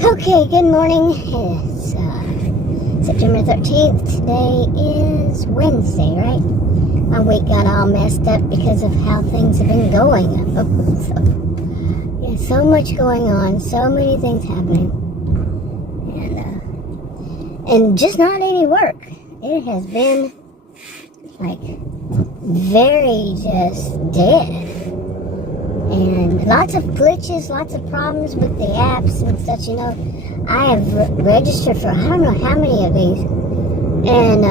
Okay, good morning. It's September 13th. Today is Wednesday, right? My week got all messed up because of how things have been going. So much going on, so many things happening. And just not any work. It has been like very just dead. And lots of glitches, lots of problems with the apps and such, you know. I have registered for I don't know how many of these. And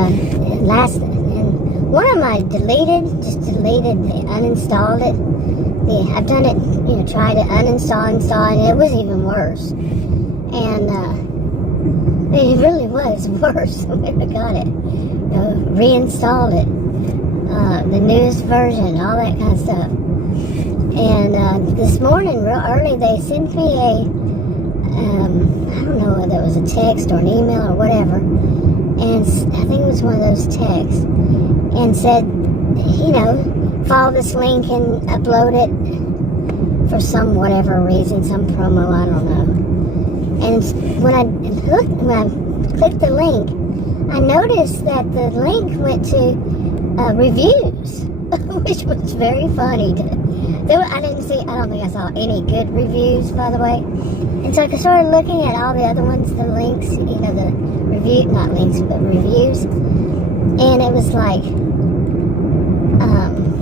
one of them I uninstalled it. I've done it, tried to uninstall, install, and it was even worse. And it really was worse when I got it. Reinstalled it. The newest version, all that kind of stuff. And this morning, real early, they sent me I don't know whether it was a text or an email or whatever, and I think it was one of those texts, and said, follow this link and upload it for some whatever reason, some promo, I don't know. And when I clicked the link, I noticed that the link went to reviews, which was very funny. I don't think I saw any good reviews, by the way. And so I started looking at all the other ones, the links, the not links, but reviews. And it was like,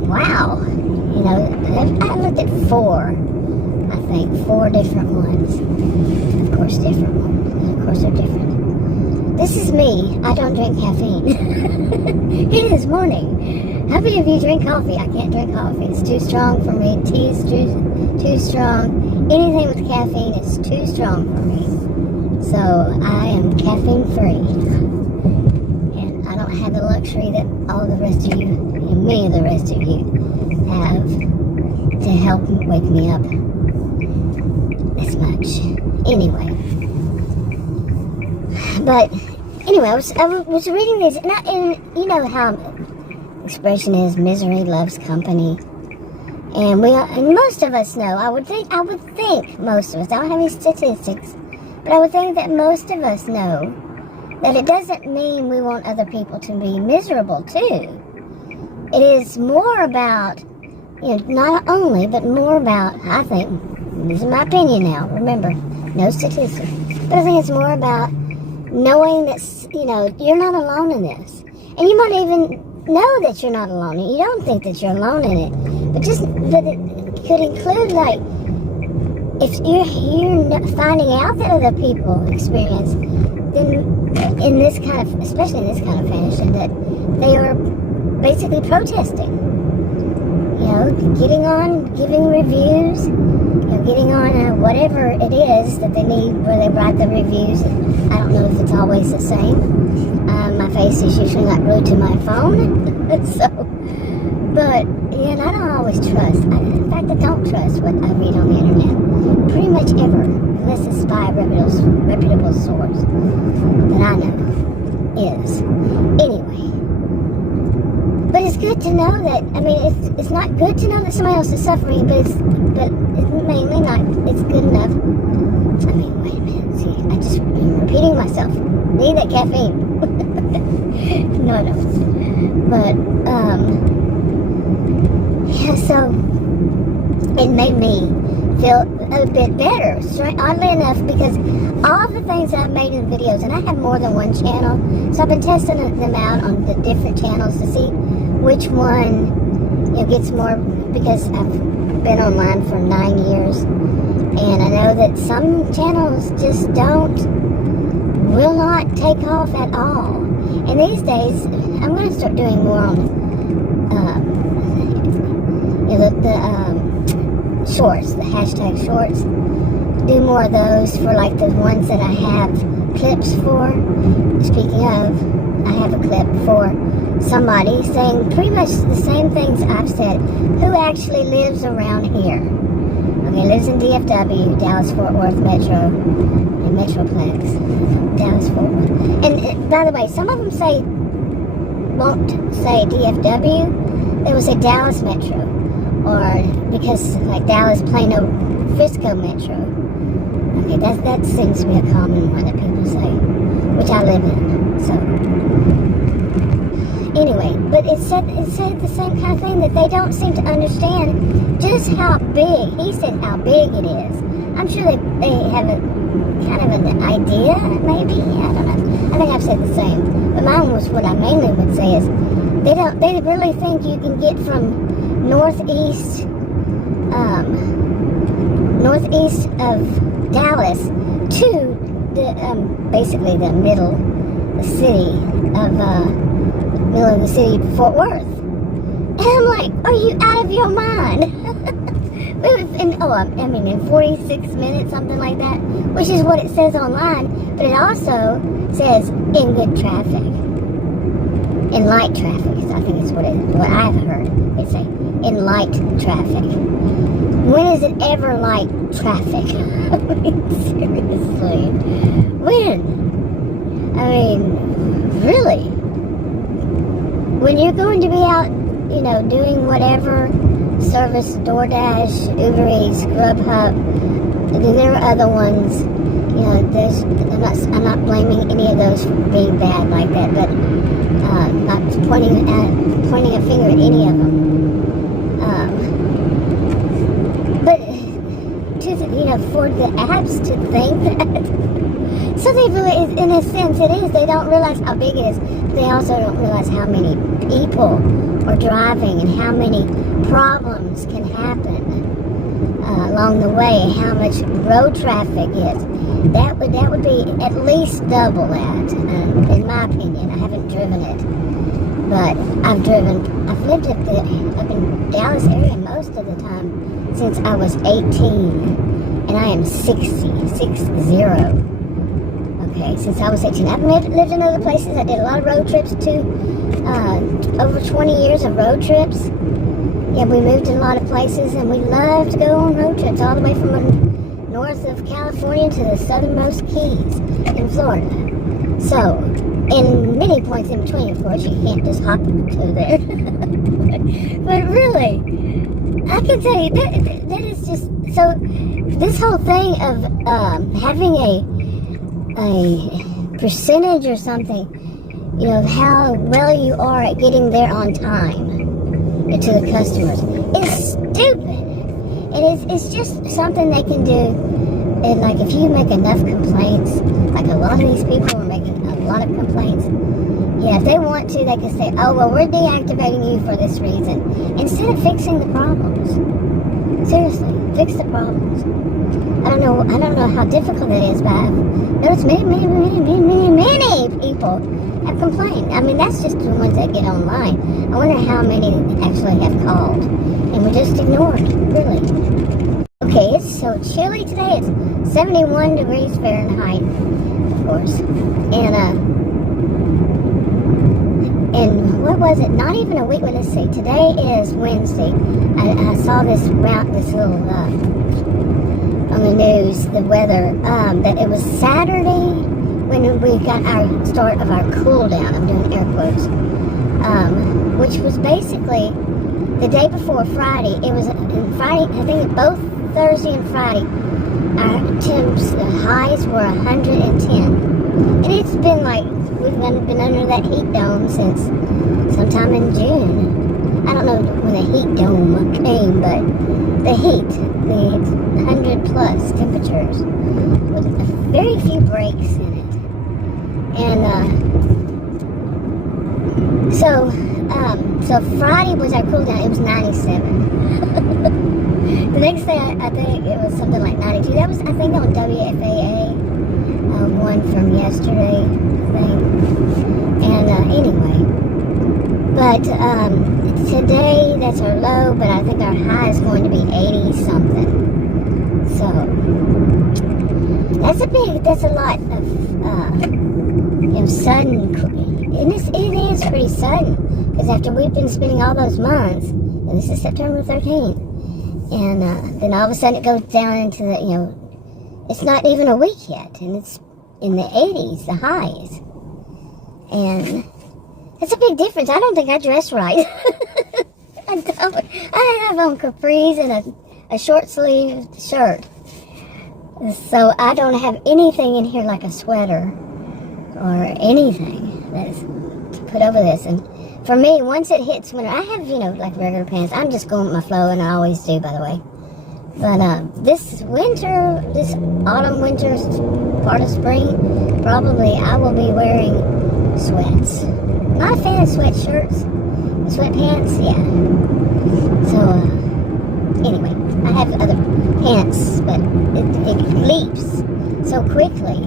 wow. I looked at four different ones. Of course, different ones. Of course, they're different. This is me. I don't drink caffeine. It is morning. How many of you drink coffee? I can't drink coffee. It's too strong for me. Tea is too strong. Anything with caffeine is too strong for me. So I am caffeine free. And I don't have the luxury that all the rest of you, many of the rest of you, have to help wake me up as much. Anyway. But anyway, I was reading these, and you know how expression is misery loves company, and most of us know. I would think most of us. I don't have any statistics, but I would think that most of us know that it doesn't mean we want other people to be miserable too. It is more about, not only, but more about. I think this is my opinion now. Remember, no statistics, but I think it's more about knowing that you're not alone in this, and you might even know that you're not alone, and you don't think that you're alone in it, but it could include, like, if you're finding out that other people experience, then especially in this kind of fashion, that they are basically protesting, getting on, giving reviews, getting on whatever it is that they need, where they write the reviews. I don't know if it's always the same. My face is usually not glued to my phone, but I don't always trust. In fact, I don't trust what I read on the internet, pretty much ever, unless it's by a reputable source that I know is. Anyway, but it's good to know that. It's not good to know that somebody else is suffering, but it's mainly not. It's good enough. Wait a minute. See, I just am repeating myself. Need that caffeine. No. But, so it made me feel a bit better, oddly enough, because all the things that I've made in videos, and I have more than one channel, so I've been testing them out on the different channels to see which one gets more, because I've been online for 9 years, and I know that some channels just will not take off at all. And these days, I'm going to start doing more on the shorts, the hashtag shorts. Do more of those for like the ones that I have clips for. Speaking of, I have a clip for somebody saying pretty much the same things I've said, who actually lives around here. Okay, lives in DFW, Dallas-Fort Worth Metro, and Metroplex, Dallas-Fort Worth. And by the way, some of them won't say DFW, they will say Dallas Metro, or because like Dallas, Plano, Frisco Metro. Okay, that seems to be a common one that people say, which I live in. So anyway, but it said the same kind of thing, that they don't seem to understand just how big. He said how big it is. I'm sure they have a kind of an idea, maybe. I don't know. I think I've said the same. But mine was, what I mainly would say is they really think you can get from northeast of Dallas to the basically the middle of the city, Fort Worth. And I'm like, are you out of your mind? In 46 minutes, something like that, which is what it says online, but it also says in good traffic, in light traffic. I think it's what I've heard. It's in light traffic. When is it ever light traffic? I mean, seriously, when? I mean, really? When you're going to be out, doing whatever service, Doordash, UberEats, Grubhub, there are other ones. I'm not blaming any of those for being bad like that, but not pointing a finger at any of them. But for the apps to think that, so they really, in a sense, it is. They don't realize how big it is. They also don't realize how many people are driving and how many problems can happen along the way. How much road traffic is. That would be at least double that, in my opinion. I haven't driven it, but I've lived up in Dallas area most of the time since I was 18, and I am 60. Okay, since I was 18. I've lived in other places. I did a lot of road trips too. Over 20 years of road trips. Yeah, we moved in a lot of places, and we love to go on road trips all the way from north of California to the southernmost Keys in Florida. So, in many points in between, of course, you can't just hop to there. But really, I can tell you, that is just, so this whole thing of having a percentage or something, of how well you are at getting there on time to the customers, is stupid. It's just something they can do. And like, if you make enough complaints, like a lot of these people are making a lot of complaints, yeah, if they want to, they can say, oh, well, we're deactivating you for this reason, instead of fixing the problems. Seriously, fix the problems. I don't know how difficult it is, but I've noticed many people have complained. I mean, that's just the ones that get online. I wonder how many actually have called and were just ignored, really. Okay, it's so chilly today. It's 71 degrees Fahrenheit, of course. And what was it? Not even a week. Well, let's see. Today is Wednesday. I saw this little on the news, the weather, that it was Saturday when we got our start of our cool down. I'm doing air quotes. Which was basically the day before Friday. It was Friday. I think both Thursday and Friday, our temps, the highs were 110. And it's been like, we've been under that heat dome since sometime in June. I don't know when the heat dome came, but the heat, the 100 plus temperatures, with very few breaks in it. And so Friday was our cool down. It was 97. The next day, I think it was something like 92. That was, I think, on WFAA, one from yesterday, I think. And anyway, but today, that's our low, but I think our high is going to be 80 something. So that's a lot of sudden, and it is pretty sudden, because after we've been spending all those months, and this is September 13th, and then all of a sudden it goes down into the, it's not even a week yet, and it's in the 80s, the highs. And it's a big difference. I don't think I dress right. I don't. I have on capris and a short sleeved shirt. So I don't have anything in here like a sweater or anything that's to put over this. And for me, once it hits winter, I have, like regular pants. I'm just going with my flow, and I always do, by the way. But this winter, this autumn, winter, part of spring, probably I will be wearing sweats. Not a fan of sweatshirts, sweatpants, yeah. So, anyway, I have other pants, but it leaps so quickly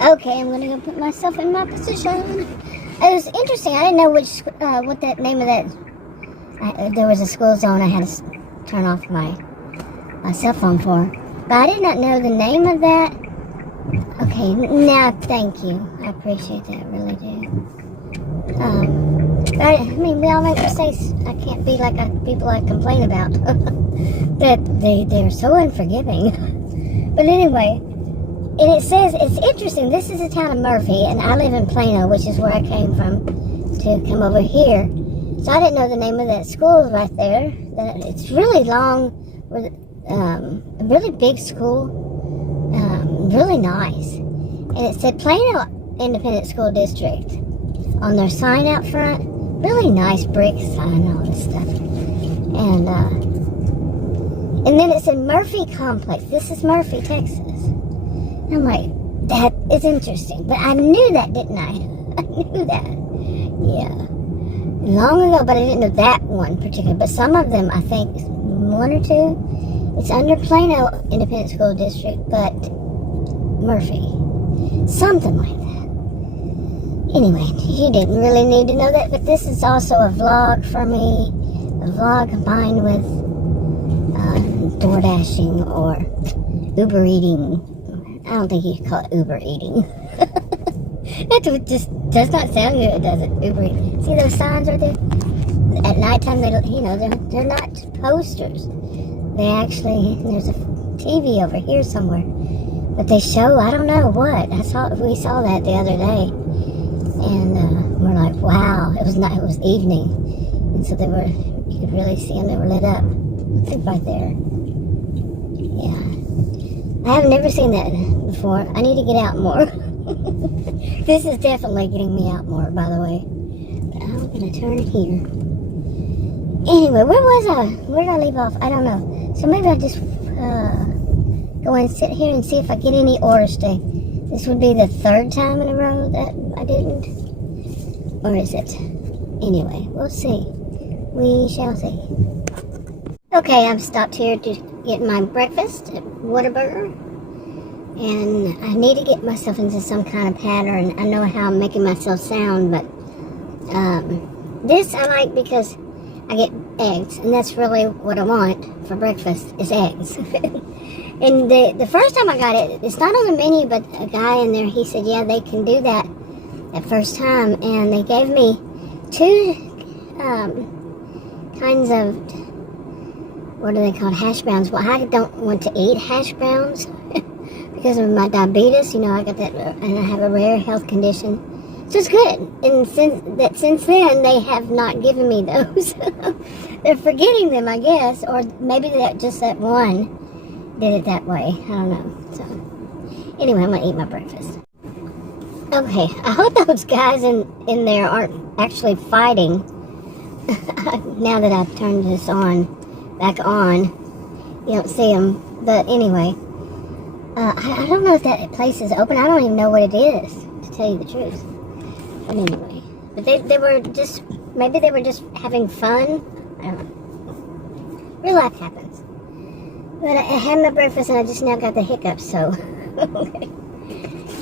Okay, I'm gonna go put myself in my position. It was interesting. I didn't know what that name of that. There was a school zone I had to turn off my cell phone for, but I did not know the name of that. Okay, now thank you. I appreciate that, really do. I mean, we all make mistakes. I can't be like people I complain about that they're so unforgiving. But anyway. And it says, it's interesting, this is the town of Murphy, and I live in Plano, which is where I came from to come over here. So I didn't know the name of that school right there. It's really long, a really big school, really nice. And it said Plano Independent School District on their sign out front. Really nice brick sign, all this stuff. And then it said Murphy Complex. This is Murphy, Texas. I'm like, that is interesting. But I knew that, didn't I? I knew that. Yeah. Long ago, but I didn't know that one particular. But some of them, I think, one or two, it's under Plano Independent School District, but Murphy. Something like that. Anyway, you didn't really need to know that, but this is also a vlog for me. A vlog combined with Doordashing or UberEating. I don't think you could call it Uber eating. That just does not sound good, does it? Uber eating. See those signs right there? At nighttime, they're not posters. They actually, there's a TV over here somewhere, but they show, I don't know what. We saw that the other day, and we're like, wow. It was evening, and so you could really see them. They were lit up. See right there. Yeah. I have never seen that before. I need to get out more. This is definitely getting me out more, by the way. But I'm going to turn here. Anyway, where was I? Where did I leave off? I don't know. So maybe I'll just go and sit here and see if I get any orders today. This would be the third time in a row that I didn't. Or is it? Anyway, we'll see. We shall see. Okay, I've stopped here to get my breakfast at Whataburger, and I need to get myself into some kind of pattern. I know how I'm making myself sound, but this I like because I get eggs, and that's really what I want for breakfast is eggs. And the first time I got it, it's not on the menu, but a guy in there, he said, yeah, they can do that first time, and they gave me two kinds of, what are they called, hash browns. Well, I don't want to eat hash browns because of my diabetes. I got that, and I have a rare health condition. So it's good. And since then, they have not given me those. They're forgetting them, I guess, or maybe just that one did it that way. I don't know. So anyway, I'm gonna eat my breakfast. Okay, I hope those guys in there aren't actually fighting. Now that I've turned this back on, you don't see them. But anyway, I don't know if that place is open. I don't even know what it is, to tell you the truth. But anyway, but they were just, maybe they were just having fun. I don't know. Real life happens. But I had my breakfast and I just now got the hiccups, so. Okay.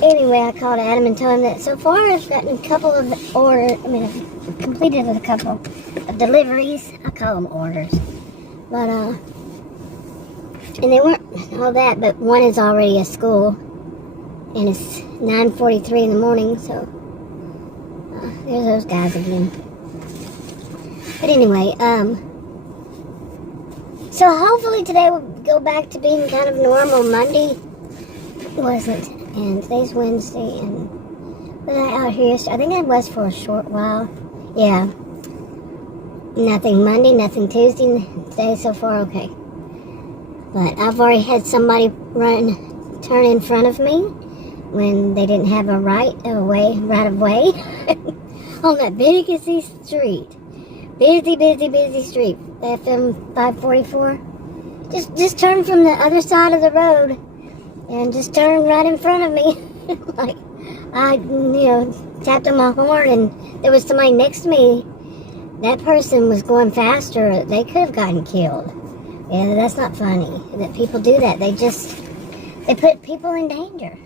Anyway, I called Adam and told him that so far I've gotten a couple of I've completed a couple of deliveries. I call them orders. But, and they weren't all that, but one is already a school, and it's 9:43 in the morning, so there's those guys again. But anyway, so hopefully today will go back to being kind of normal. Monday wasn't, and today's Wednesday, and was I out here yesterday? I think I was for a short while. Yeah. Nothing Monday, nothing Tuesday. Today so far, okay. But I've already had somebody turn in front of me when they didn't have a right of way on that busy street. Busy street. FM 544. Just turn from the other side of the road and just turn right in front of me. Like, I, tapped on my horn and there was somebody next to me. That person was going faster. They could have gotten killed. Yeah, that's not funny that people do that. They put people in danger,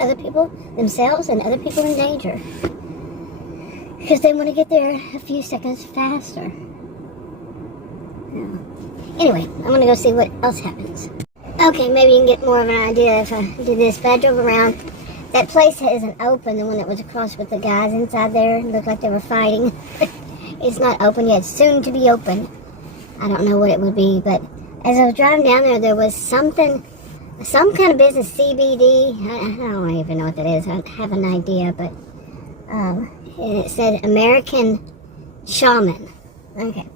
other people, themselves and other people in danger. Because they want to get there a few seconds faster. Anyway, I'm going to go see what else happens. Okay, maybe you can get more of an idea if I do this. But I drove around. That place isn't open. The one that was across with the guys inside there looked like they were fighting. It's not open yet. It's soon to be open. I don't know what it would be, but as I was driving down there was some kind of business, CBD. I don't even know what that is. I have an idea, but and it said American Shaman. Okay,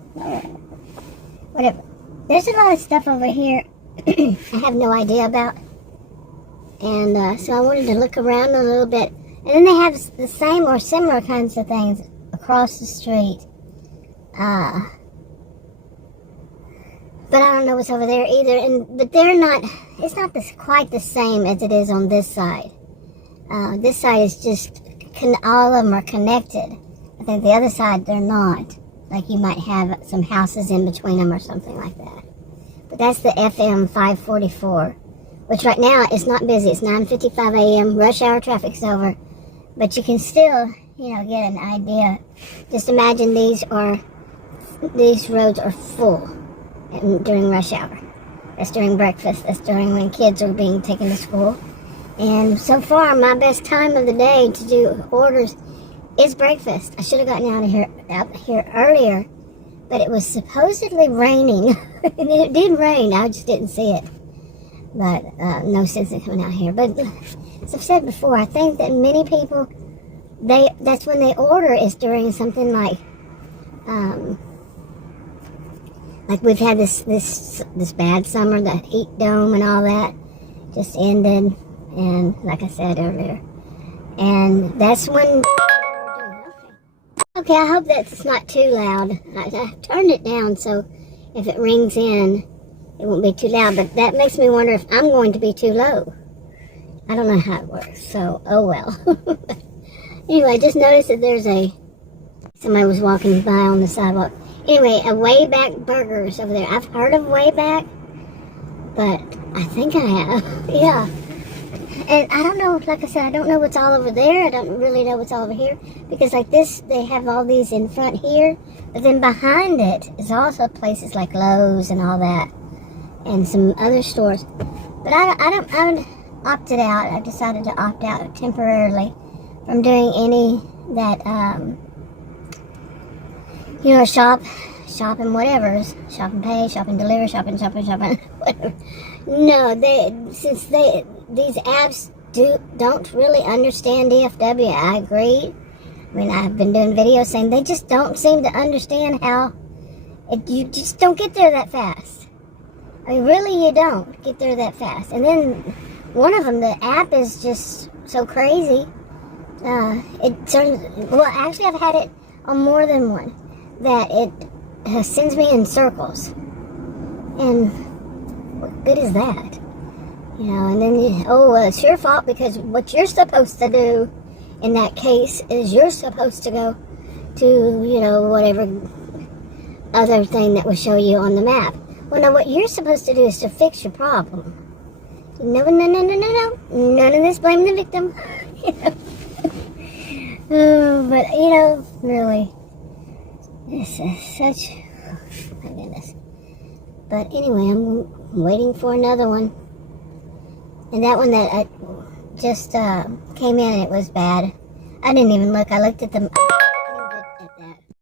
whatever. There's a lot of stuff over here I have no idea about, and so I wanted to look around a little bit. And then they have the same or similar kinds of things across the street. But I don't know what's over there either. But they're not. It's not quite the same as it is on this side. This side is just all of them are connected. I think the other side they're not. Like you might have some houses in between them or something like that. But that's the FM 544, which right now is not busy. It's 9:55 a.m. Rush hour traffic's over, but you can still, get an idea. Just imagine these roads are full during rush hour. That's during breakfast. That's during when kids are being taken to school. And so far, my best time of the day to do orders is breakfast. I should have gotten out here earlier, but it was supposedly raining. And it did rain. I just didn't see it. But no sense in coming out here. But as I've said before, I think that many people, that's when they order is during something like we've had this bad summer, the heat dome and all that just ended, and like I said earlier, and that's when. Okay, I hope that's not too loud. I turned it down so if it rings in, it won't be too loud. But that makes me wonder if I'm going to be too low. I don't know how it works, so oh well. Anyway, I just noticed that somebody was walking by on the sidewalk. Anyway, a Wayback Burgers over there. I've heard of Wayback, but I think I have. Yeah. And I don't know, like I said, I don't know what's all over there. I don't really know what's all over here. Because like this, they have all these in front here. But then behind it is also places like Lowe's and all that. And some other stores. But I opted out. I decided to opt out temporarily from doing any that, shop and whatever's. Shop and pay, shop and deliver, shopping, whatever. No, these apps don't really understand DFW. I agree. I mean, I've been doing videos saying they just don't seem to understand how you just don't get there that fast. I mean, really, you don't get there that fast. And then one of them, the app is just so crazy. Actually, I've had it on more than one. That it sends me in circles. And what good is that? And then, it's your fault because what you're supposed to do in that case is you're supposed to go to, whatever other thing that will show you on the map. Well, no, what you're supposed to do is to fix your problem. No. None of this blame the victim. But, really, this is such, my goodness. But anyway, I'm waiting for another one. And that one that I just came in, it was bad. I didn't even look. I looked at them.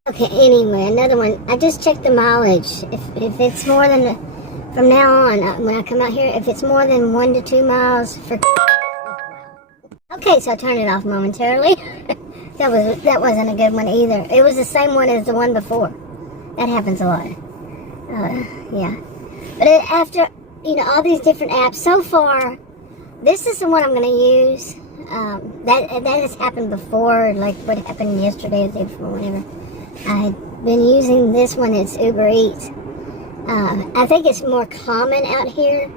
Okay, anyway, another one. I just checked the mileage. If it's more than, from now on, when I come out here, if it's more than 1 to 2 miles for. Okay, so I turned it off momentarily. That wasn't a good one either. It was the same one as the one before. That happens a lot. Yeah. But all these different apps. So far, this is the one I'm going to use. That has happened before, like what happened yesterday or the day before, whenever. I had been using this one. It's UberEats. I think it's more common out here,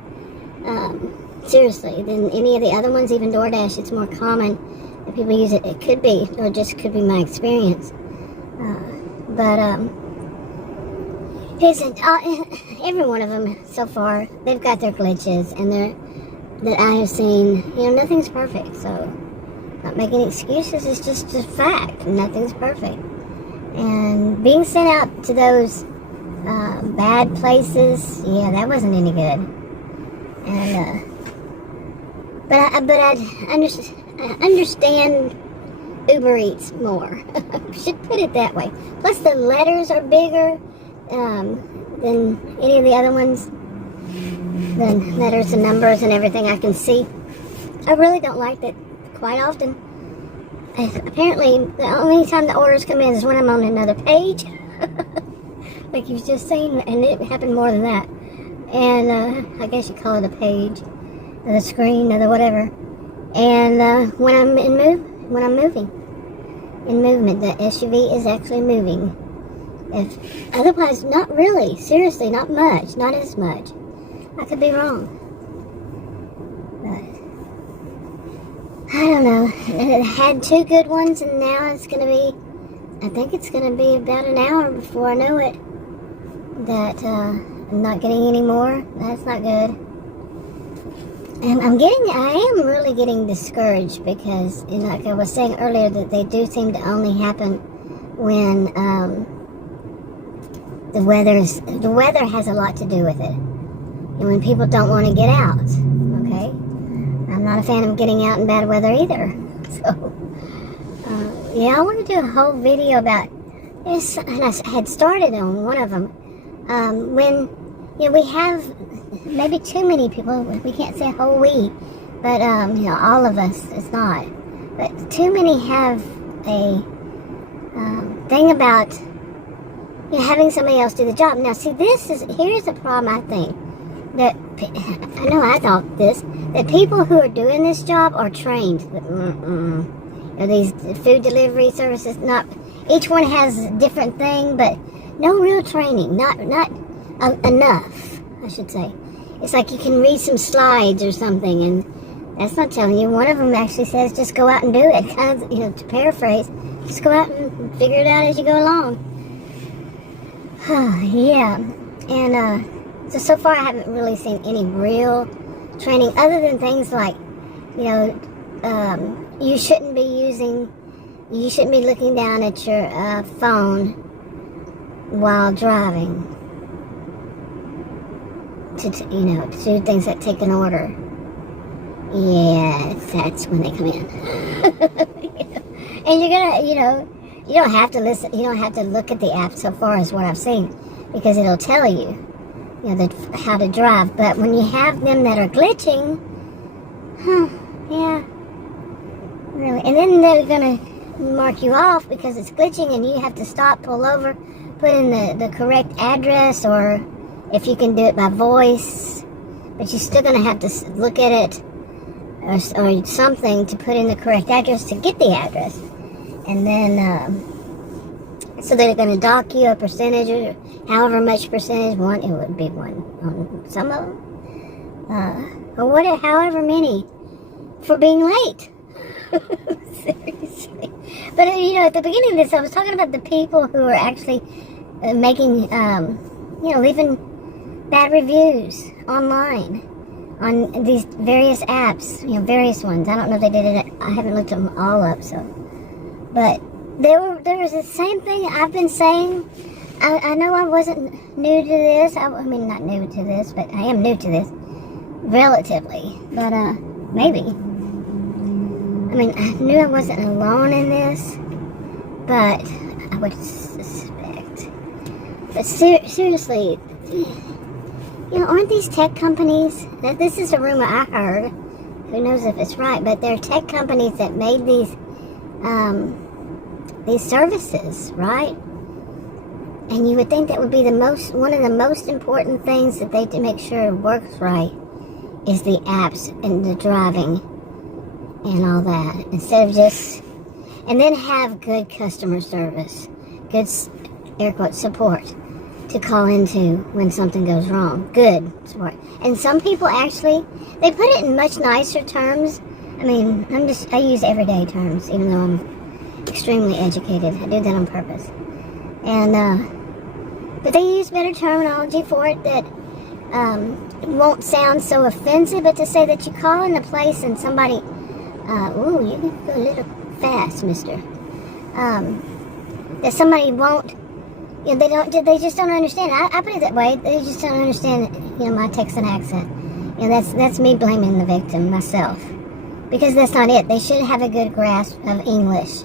seriously, than any of the other ones. Even Doordash, it's more common that people use it. It could be, or just could be my experience. But every one of them so far, they've got their glitches, and that I have seen. Nothing's perfect. So, not making excuses is just a fact. Nothing's perfect, and being sent out to those bad places, yeah, that wasn't any good. And but I understand Uber Eats more. Should put it that way. Plus the letters are bigger than any of the other ones. The letters and numbers and everything I can see. I really don't like that quite often. Apparently, the only time the orders come in is when I'm on another page. Like you was just saying, and it happened more than that. And I guess you call it a page, or the screen, or the whatever. And when I'm moving, in movement, the SUV is actually moving. Otherwise, not really. Seriously, not much, not as much. I could be wrong, but I don't know. It had 2 good ones, and now it's gonna be. I think it's gonna be about an hour before I know it. That I'm not getting any more. That's not good. And I am really getting discouraged because, like I was saying earlier, that they do seem to only happen when the weather has a lot to do with it. And when people don't want to get out, okay? I'm not a fan of getting out in bad weather either. So, yeah, I want to do a whole video about this, and I had started on one of them. When we have maybe too many people, we can't say whole we, but all of us, it's not. But too many have a thing about having somebody else do the job. Now, see, here's the problem. I think that I thought this, that people who are doing this job are trained. These food delivery services, not each one has a different thing, but no real training, not enough, I should say. It's like you can read some slides or something, and that's not telling you. One of them actually says just go out and do it. Kind of, to paraphrase, just go out and figure it out as you go along. Yeah, and so far I haven't really seen any real training other than things like, you shouldn't be looking down at your phone while driving to do things that take an order. Yeah, that's when they come in. And you're gonna, you don't have to listen. You don't have to look at the app so far as what I've seen, because it'll tell you, how to drive. But when you have them that are glitching, yeah, really, and then they're gonna mark you off because it's glitching, and you have to stop, pull over, put in the correct address, or if you can do it by voice, but you're still gonna have to look at it or something to put in the correct address to get the address. And then so they're going to dock you a percentage, or however much percentage. It would be one on some of them, or however many for being late. Seriously. But at the beginning of this, I was talking about the people who are actually making leaving bad reviews online on these various apps, various ones. I don't know if they did it. I haven't looked them all up, so. But there was the same thing I've been saying. I know I wasn't new to this. I mean, not new to this, but I am new to this, relatively. But maybe. I mean, I knew I wasn't alone in this, but I would suspect. But seriously, aren't these tech companies? This is a rumor I heard. Who knows if it's right? But they're tech companies that made these services, right? And you would think that would be one of the most important things that they to make sure it works right is the apps and the driving and all that. Instead of just, and then have good customer service, good air quote support to call into when something goes wrong. Good support. And some people actually, they put it in much nicer terms. I mean, I use everyday terms, even though I'm extremely educated. I do that on purpose. And, but they use better terminology for it that won't sound so offensive, but to say that you call in a place and somebody, ooh, you can go a little fast, mister. That somebody won't, you know, they just don't understand. I put it that way. They just don't understand, you know, my Texan accent. You know, that's me blaming the victim, myself. Because that's not it. They should have a good grasp of English.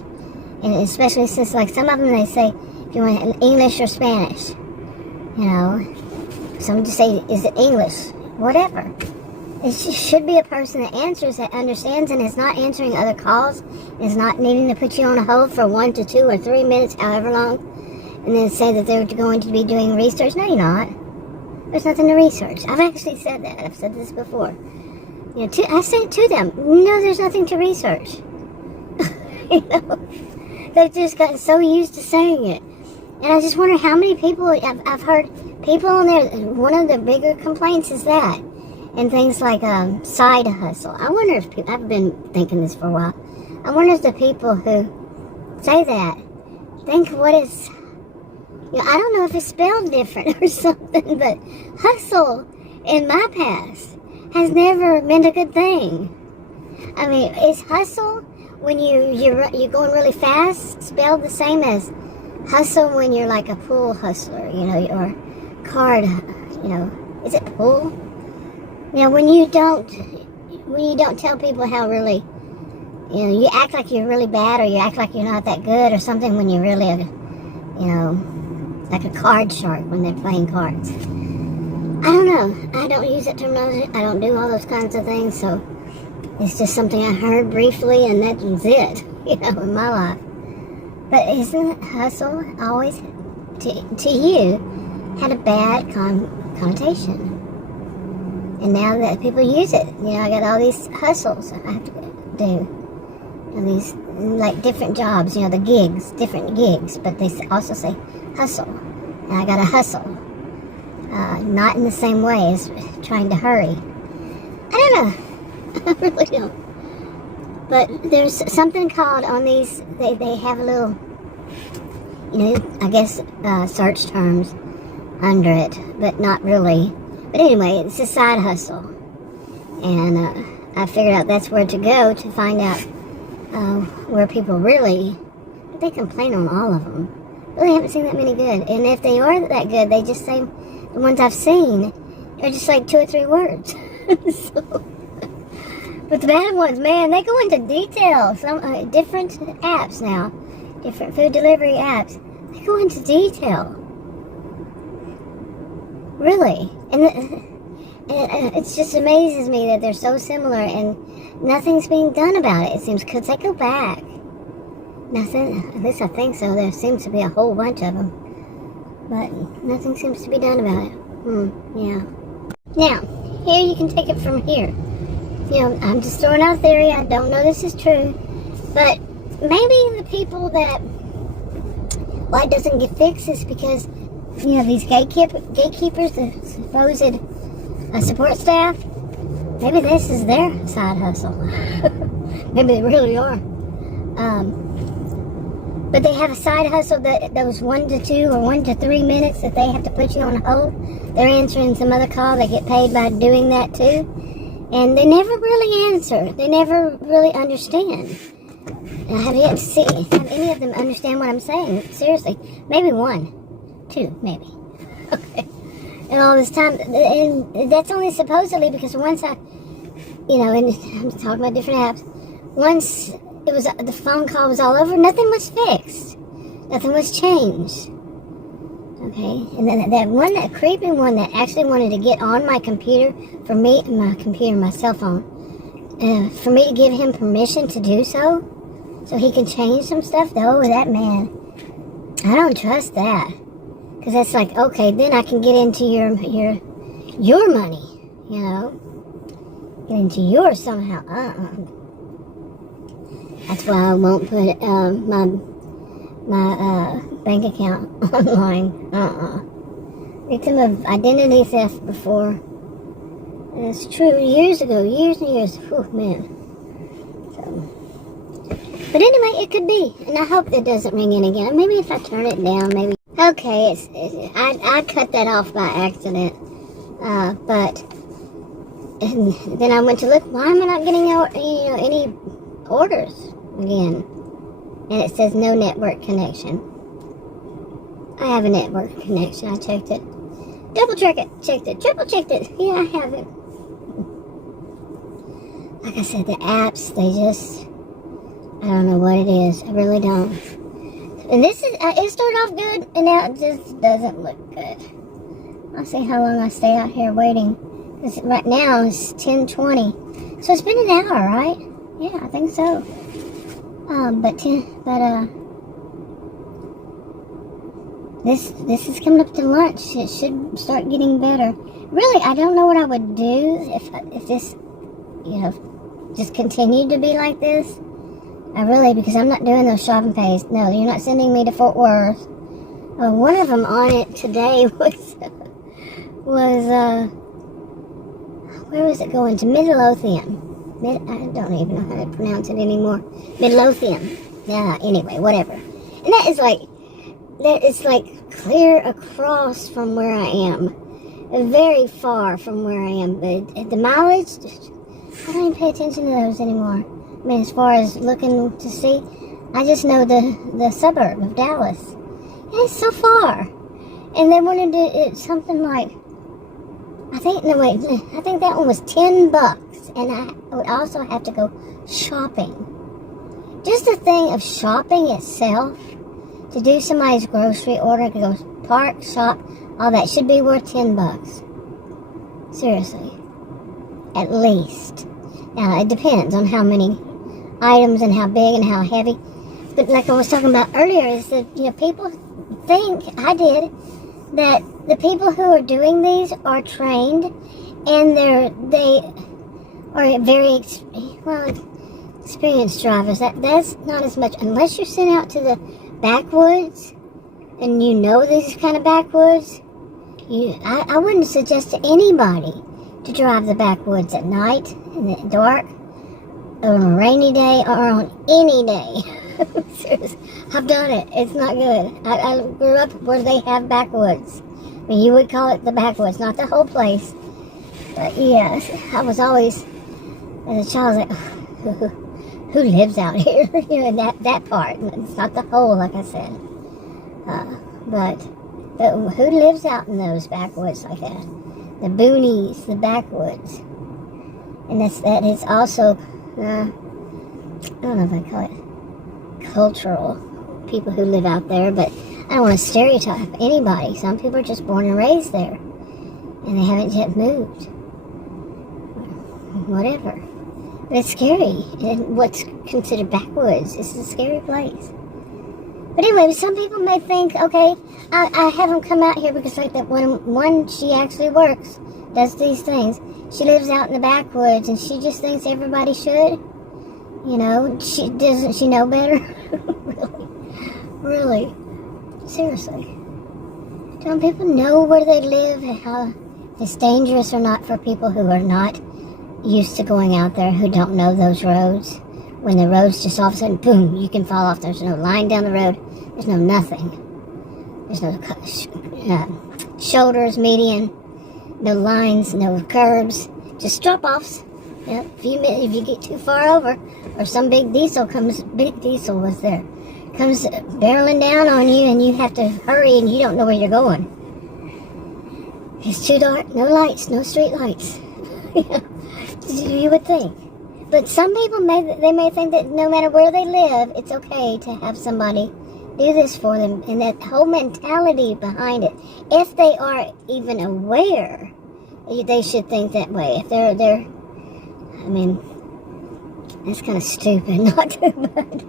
And especially since, like, some of them, they say, if you want English or Spanish, you know, some just say, is it English? Whatever. It should be a person that answers, that understands, and is not answering other calls, is not needing to put you on a hold for 1 to 2 or 3 minutes, however long, and then say that they're going to be doing research. No, you're not. There's nothing to research. I've actually said that. I've said this before. You know, I say it to them. No, there's nothing to research. You know, they've just gotten so used to saying it. And I just wonder how many people, I've heard people on there, one of the bigger complaints is that. And things like side hustle. I wonder if people, I've been thinking this for a while. I wonder if the people who say that think what is, you know, I don't know if it's spelled different or something, but hustle in my past has never meant a good thing. I mean, is hustle when you're going really fast spelled the same as hustle when you're like a pool hustler, you know, or card, you know, is it pool? You know, when you don't tell people how really, you know, you act like you're really bad or you act like you're not that good or something when you're really, you know, like a card shark when they're playing cards. I don't know. I don't use that terminology. I don't do all those kinds of things, so it's just something I heard briefly and that was it, you know, in my life. But isn't hustle always, to you, had a bad connotation? And now that people use it, you know, I got all these hustles I have to do. And these, like, different jobs, you know, the gigs, different gigs, but they also say hustle. And I got to hustle. Not in the same way as trying to hurry. I don't know. I really don't. But there's something called on these, they have a little, you know, I guess search terms under it, but not really. But anyway, it's a side hustle. And I figured out that's where to go to find out where people really, they complain on all of them. Really haven't seen that many good. And if they are that good, they just say, the ones I've seen are just like 2 or 3 words. So, but the bad ones, man, they go into detail. Some different apps now, different food delivery apps, they go into detail. Really. And it just amazes me that they're so similar and nothing's being done about it, it seems, because they go back. Nothing, at least I think so. There seems to be a whole bunch of them. But nothing seems to be done about it. Yeah. Now, here you can take it from here. You know, I'm just throwing out a theory. I don't know this is true. But maybe the people that, why it doesn't get fixed is because, you know, these gatekeepers, the supposed support staff, maybe this is their side hustle. Maybe they really are. But they have a side hustle that those 1 to 2 or 1 to 3 minutes that they have to put you on hold. They're answering some other call. They get paid by doing that too. And they never really answer. They never really understand. I have yet to have any of them understand what I'm saying. Seriously. Maybe 1, 2, maybe. Okay. And all this time, and that's only supposedly because once I, you know, and I'm talking about different apps, once it was, the phone call was all over, nothing was fixed. Nothing was changed. Okay? And then that one, that creepy one that actually wanted to get on my computer, my cell phone, for me to give him permission to do so he can change some stuff, though, that man, I don't trust that. Because that's like, okay, then I can get into your money, you know, get into yours somehow. That's why I won't put my bank account online. Victim of identity theft before. It's true, years ago, years and years. Whew, man. So, but anyway, it could be, and I hope it doesn't ring in again. Maybe if I turn it down, maybe. Okay, I cut that off by accident, but and then I went to look. Why am I not getting any orders again? And it says no network connection. I have a network connection. I checked it, double checked it, triple checked it. Yeah, I have it. Like I said, the apps, I don't know what it is. I really don't. And this is, it started off good, and now it just doesn't look good. I'll see how long I stay out here waiting. Because right now it's 10:20. So it's been an hour, right? Yeah, I think so. This is coming up to lunch. It should start getting better. Really, I don't know what I would do if this, just continued to be like this. Because I'm not doing those shopping pays. No, you're not sending me to Fort Worth. One of them on it today was where was it going? To Midlothian. I don't even know how to pronounce it anymore. Midlothian. Yeah, anyway, whatever. And that is like clear across from where I am. Very far from where I am. But the mileage, I don't even pay attention to those anymore. I mean, as far as looking to see, I just know the suburb of Dallas. And it's so far. And they wanted to do something like, I think that one was $10. And I would also have to go shopping. Just the thing of shopping itself, to do somebody's grocery order, to go park, shop, all that should be worth $10. Seriously. At least. Now, it depends on how many items and how big and how heavy. But like I was talking about earlier, is that, people think, I did, that the people who are doing these are trained, and they are very experienced drivers. That's not as much, unless you're sent out to the backwoods, and these kind of backwoods. I wouldn't suggest to anybody to drive the backwoods at night in the dark, on a rainy day, or on any day. Seriously, I've done it. It's not good. I grew up where they have backwoods. I mean, you would call it the backwoods, not the whole place. But yes, I was always, as a child, like, who lives out here? That part. It's not the whole, like I said. But who lives out in those backwoods like that? The boonies, the backwoods. And that is also, I don't know if I call it cultural, people who live out there, but I don't want to stereotype anybody. Some people are just born and raised there, and they haven't yet moved. Whatever. But it's scary, and what's considered backwoods is a scary place. But anyway, some people may think, okay, I have them come out here because like that one, she actually works, does these things. She lives out in the backwoods, and she just thinks everybody should. Doesn't she know better? Really? Seriously. Don't people know where they live and how it's dangerous or not for people who are not used to going out there, who don't know those roads? When the roads just all of a sudden, boom, you can fall off. There's no line down the road. There's no nothing. There's no shoulders, median, no lines, no curbs, just drop-offs. Yep. If you get too far over, or some big diesel was there, comes barreling down on you, and you have to hurry, and you don't know where you're going. It's too dark, no lights, no street lights. You would think. But some people may think that no matter where they live, it's okay to have somebody do this for them, and that whole mentality behind it. If they are even aware, they should think that way. If they're I mean, that's kind of stupid, not too bad.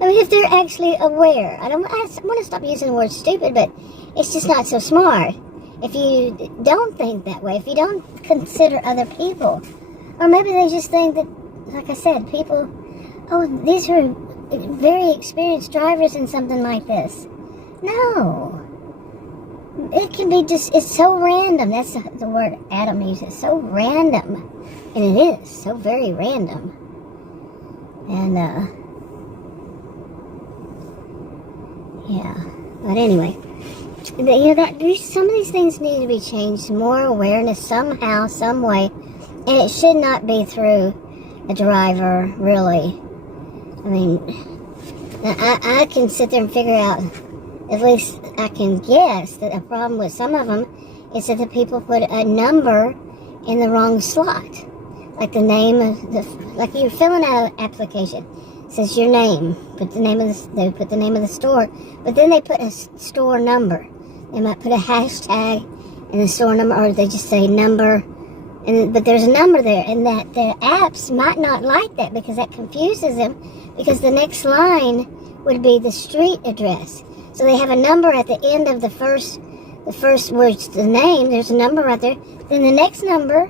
I mean, if they're actually aware. I want to stop using the word stupid, but it's just not so smart. If you don't think that way, if you don't consider other people, or maybe they just think that, like I said, people, oh, these are very experienced drivers in something like this. No. It can be just, it's so random. That's the word Adam uses. So random. And it is so very random. And, yeah. But anyway, some of these things need to be changed. More awareness somehow, some way. And it should not be through a driver, really. I mean, I can sit there and figure out, at least I can guess, that a problem with some of them is that the people put a number in the wrong slot. Like the name of like you're filling out an application. It says your name, put the name of they put the name of the store, but then they put a store number. They might put a hashtag in the store number, or they just say number, but there's a number there, and that the apps might not like that because that confuses them, because the next line would be the street address. So they have a number at the end of the first word's the name. There's a number right there. Then the next number,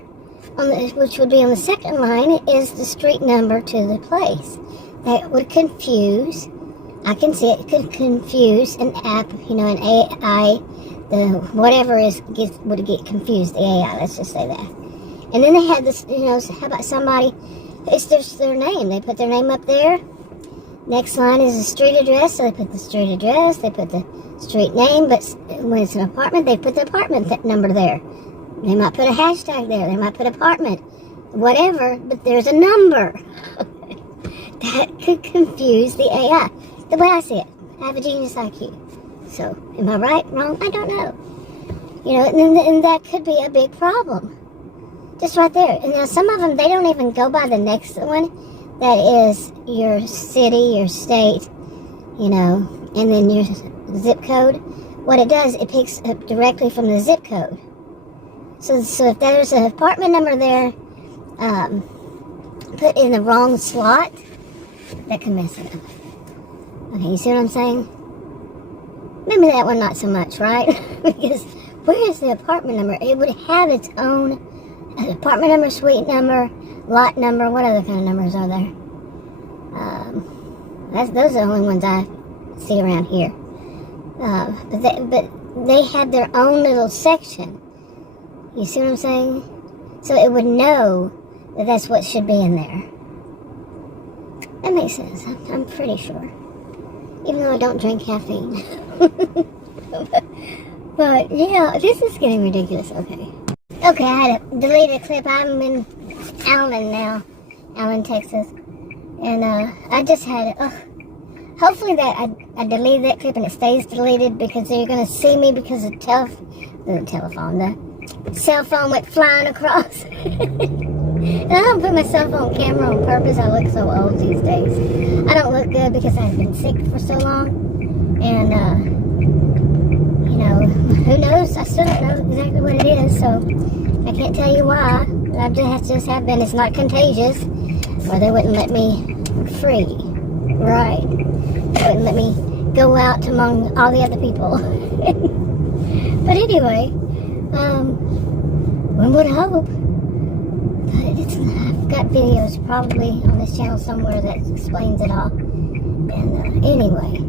which would be on the second line, is the street number to the place. That would confuse. I can see it could confuse an app. An AI. The whatever would get confused. The AI. Let's just say that. And then they had this. How about somebody? It's just their name. They put their name up there. Next line is the street address, so they put the street address, they put the street name, but when it's an apartment, they put the apartment number there. They might put a hashtag there, they might put apartment, whatever, but there's a number. That could confuse the AI. The way I see it, I have a genius IQ. So, am I right, wrong? I don't know. And that could be a big problem. Just right there. And now some of them, they don't even go by the next one. That is your city, your state, and then your zip code. What it does, it picks up directly from the zip code. So if there's an apartment number there, put in the wrong slot, that can mess it up. Okay, you see what I'm saying? Maybe that one not so much, right? Because where is the apartment number? It would have its own apartment number, suite number, lot number. What other kind of numbers are there? Those are the only ones I see around here. But they have their own little section. You see what I'm saying? So it would know that that's what should be in there. That makes sense. I'm pretty sure. Even though I don't drink caffeine. But yeah, this is getting ridiculous. Okay, I had to delete a clip. I'm in Allen, Texas. And I just had hopefully that I deleted that clip and it stays deleted, because you're going to see me because the cell phone went flying across. And I don't put my cell phone camera on purpose. I look so old these days. I don't look good because I've been sick for so long. And, who knows? I still don't know exactly what it is, so I can't tell you why. I just have been. It's not contagious, or they wouldn't let me free. Right. They wouldn't let me go out among all the other people. But anyway, one would hope. But I've got videos probably on this channel somewhere that explains it all. And anyway,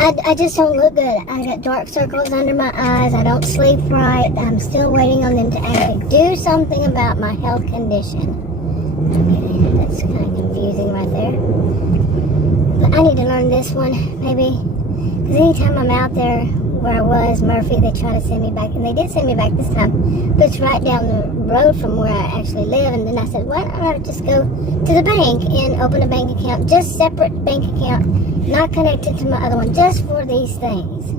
I just don't look good. I got dark circles under my eyes. I don't sleep right. I'm still waiting on them to actually do something about my health condition. Okay, that's kind of confusing right there. But I need to learn this one, maybe. Because anytime I'm out there where I was, Murphy, they try to send me back. And they did send me back this time. But it's right down the road from where I actually live. And then I said, why don't I just go to the bank and open a bank account, just separate bank account, not connected to my other one, just for these things,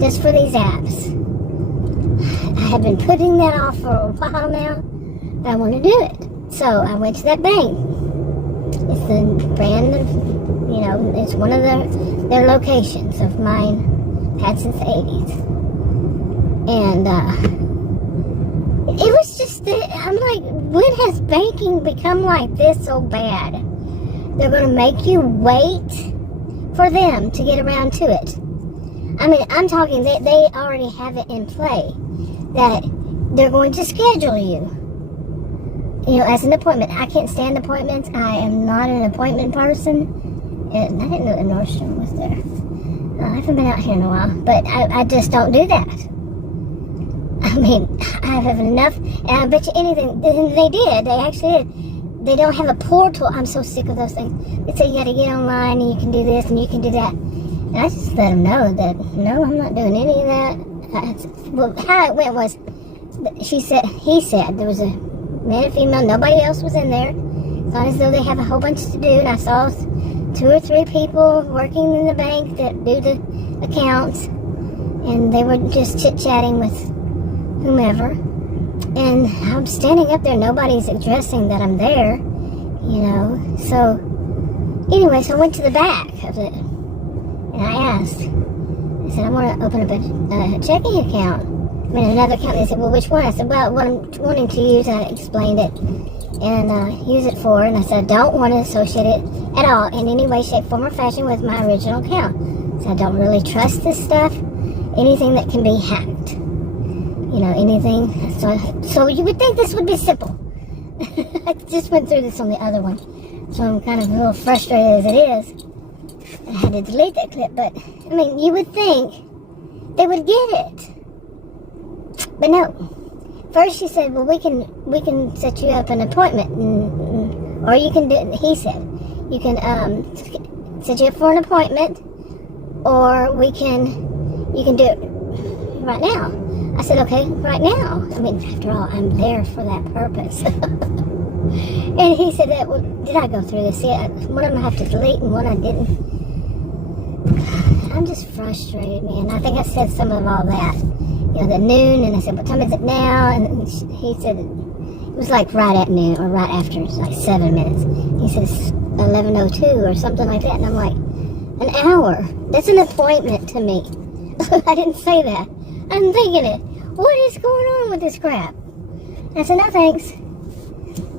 just for these apps. I have been putting that off for a while now, but I want to do it. So I went to that bank. It's the brand of, it's one of their locations of mine. Had since the 80s. And it was just, I'm like, when has banking become like this so bad? They're going to make you wait for them to get around to it. I mean, I'm talking that they already have it in play that they're going to schedule you, as an appointment. I can't stand appointments. I am not an appointment person. And I didn't know that Nordstrom was there. I haven't been out here in a while, but I just don't do that. I mean, I have enough, and I bet you anything, they did. They actually did. They don't have a portal. I'm so sick of those things. They say you got to get online and you can do this and you can do that. And I just let them know that, no, I'm not doing any of that. Well, how it went was, he said, there was a man and female, nobody else was in there. It's not as though they have a whole bunch to do. And I saw 2 or 3 people working in the bank that do the accounts. And they were just chit-chatting with whomever. And I'm standing up there, nobody's addressing that I'm there, So, anyway, so I went to the back of it. And I asked, I said, I want to open up a checking account. Another account. They said, well, which one? I said, well, what I'm wanting to use, I explained it, and use it for, and I said, I don't want to associate it at all in any way, shape, form, or fashion with my original account. So I don't really trust this stuff, anything that can be hacked. Anything. So you would think this would be simple. I just went through this on the other one, so I'm kind of a little frustrated as it is. I had to delete that clip, but you would think they would get it, but no. First she said, well, we can set you up an appointment, or you can do. He said you can set you up for an appointment, or you can do it right now. I said, okay, right now. After all, I'm there for that purpose. And he said, well, did I go through this yet? One of them I have to delete and one I didn't. I'm just frustrated, man. I think I said some of all that. The noon, and I said, what time is it now? And he said, it was like right at noon, or right after, it's like 7 minutes. He said, it's 11:02 or something like that. And I'm like, an hour? That's an appointment to me. I didn't say that. I'm thinking it. What is going on with this crap? I said, no thanks.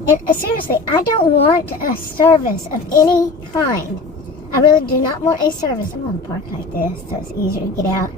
And seriously, I don't want a service of any kind. I really do not want a service. I'm going to park like this so it's easier to get out.